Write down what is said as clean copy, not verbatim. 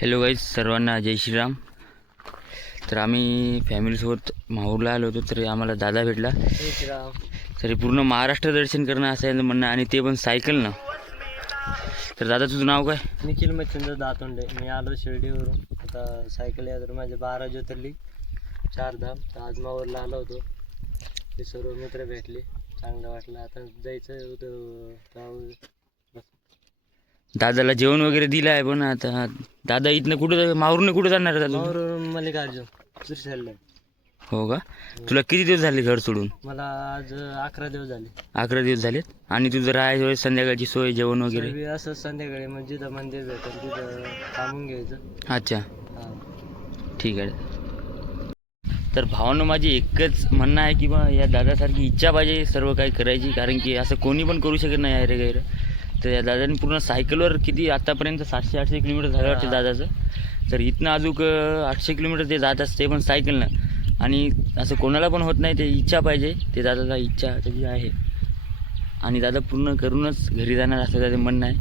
Hello guys, सर्वांना जय श्रीराम. तर आम्ही फॅमिलीसोबत माहूरला आलो होतो. तर आम्हाला दादा भेटला. जय श्रीराम. तरी पूर्ण महाराष्ट्र दर्शन करणं असं आहे म्हणणं, आणि ते पण सायकलनं. तर दादा, तुझं नाव काय? निखिल मच्छिंद्र दातोंडे. मी आलो शिर्डीवरून. आता सायकल यात्रा माझे 12 ज्योतिर्लिंग 4 धाम. तर आज माहूरला आलो होतो. ते सर्व मित्र भेटले, चांगलं वाटलं. आता जायचं होतं. दादाला जेवण वगैरे दिलं आहे. पण आता दादा इथनं कुठं, माहूरनं कुठं जाणार आहे दादा? माहूरवरून मल्लिकार्जुन श्रीशैल्य. हो का? तुला किती दिवस झाले घर सोडून? मला आज 11 दिवस झाले. 11 दिवस झालेत. आणि तुझं राहायचं संध्याकाळची सोय, जेवण वगैरे? सर्व असं संध्याकाळी मग जिथं मंदिर भेटेल तिथं थांबून घ्यायचं. अच्छा, हां. ठीक आहे. तर भावानं माझी एकच म्हणणं आहे की बा, या दादासारखी इच्छा पाहिजे सर्व काही करायची. कारण की असं कोणी पण करू शकत नाही आहे रे गैर. तर या दादाने पूर्ण सायकलवर किती आत्तापर्यंत 700-800 किलोमीटर झालं वाटते दादाचं. तर इथनं अजून 800 किलोमीटर ते जात असते, पण सायकलनं. आणि असं कोणाला पण होत नाही. ते इच्छा पाहिजे. ते दादाचा इच्छा त्याची आहे, आणि दादा पूर्ण करूनच घरी जाणार असं त्याचं म्हणणं आहे.